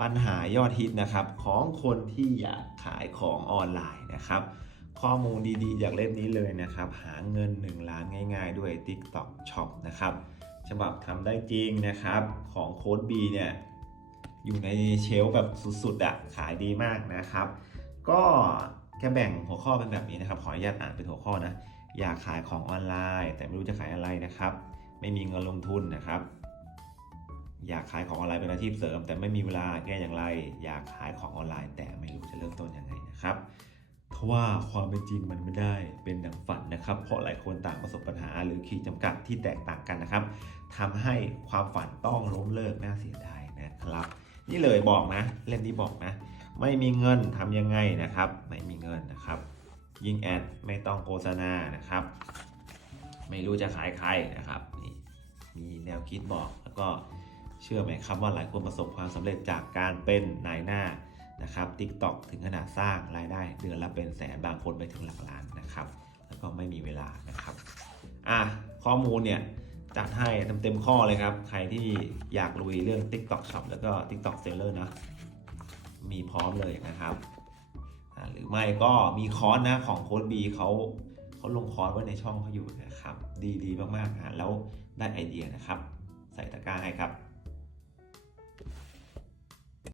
ปัญหายอดฮิตนะครับของคนที่อยากขายของออนไลน์นะครับ ข้อมูลดีๆ จากเล่มนี้เลยนะครับ หาเงิน 1 ล้านง่าย ๆ ด้วย TikTok Shop นะครับฉบับทำได้จริงนะครับ ของโค้ด B เนี่ยอยู่ในเชลแบบสุดๆอะขายดีมากนะครับ ก็แค่แบ่งหัวข้อเป็นแบบนี้นะครับ ขออนุญาตอ่านเป็นหัวข้อนะ อยากขายของออนไลน์ แต่ไม่รู้จะขายอะไรนะครับ ไม่มีเงินลงทุนนะครับ อยากขายของออนไลน์เป็นอาชีพเสริม แต่ไม่มีเวลาแก้อย่างไร อยากขายของออนไลน์ แต่ไม่รู้จะเริ่มต้นยังไงนะครับทว่าความเป็นจริงมันไม่ได้เป็นดังฝันนะครับ เพราะหลายคนต่างประสบปัญหา หรือขีดจำกัดที่แตกต่างกันนะครับทำให้ความฝันต้องล้มเลิกน่าเสียดายนะครับ นี่เลยบอกนะ เล่มนี้บอกนะ ไม่มีเงินทำยังไงนะครับ ไม่มีเงินนะครับ ยิงแอดไม่ต้องโฆษณานะครับ ไม่รู้จะขายใครนะครับนี่มีแนวคิดบอกแล้วก็ เชื่อไหมครับว่าหลายคนประสบความสำเร็จจากการเป็นนายหน้านะครับ TikTok ถึงขนาดสร้างรายได้ เดือนละเป็นแสนบางคนไปถึงหลักล้านนะครับ แล้วก็ไม่มีเวลานะครับอะข้อมูลเนี่ยจัดให้เต็มๆข้อเลยครับ ใครที่อยากลุยเรื่อง TikTok Shop แล้วก็ TikTok Seller นะ มีพร้อมเลยนะครับอ่าหรือไม่ก็มีคอร์สนะของโค้ดบีเขาเขาลงคอร์สไว้ในช่องเขาอยู่นะครับ ดีดีมากๆอะแล้วได้ไอเดียนะครับ ใส่ตะกร้าให้ครับ